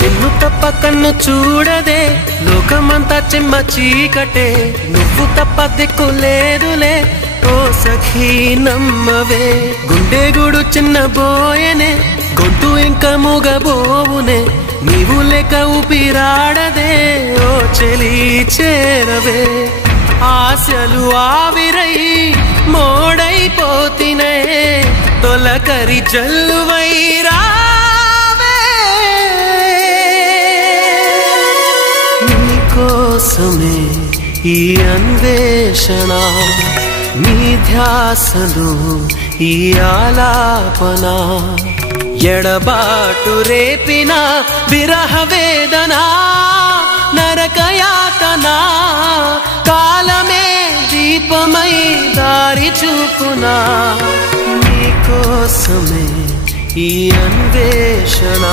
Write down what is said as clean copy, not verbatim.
నిన్ను తప్ప కన్ను చూడదే లోకమంతా చెమ్మ చీకటే నువ్వు తప్ప దిక్కు లేదులే ఓ సఖీ నమ్మవే గుండె గుడు చిన్న బోయనే గొంతు ఇంకా మూగబోవునే నీవు లేక ఊపిరాడదే ఓ చెలి చేరవే ఆశలు ఆవిరై మోడైపోతినే తొలకరి జల్లువైరా కోసమే ఈ అన్వేషణ నీ ధ్యాసలో ఈ ఆలాపన ఎడబాటు రేపిన విరహ వేదన నరకయాతన కాలమే దీపమై దారి చూపునా నీ కోసమే ఈ అన్వేషణ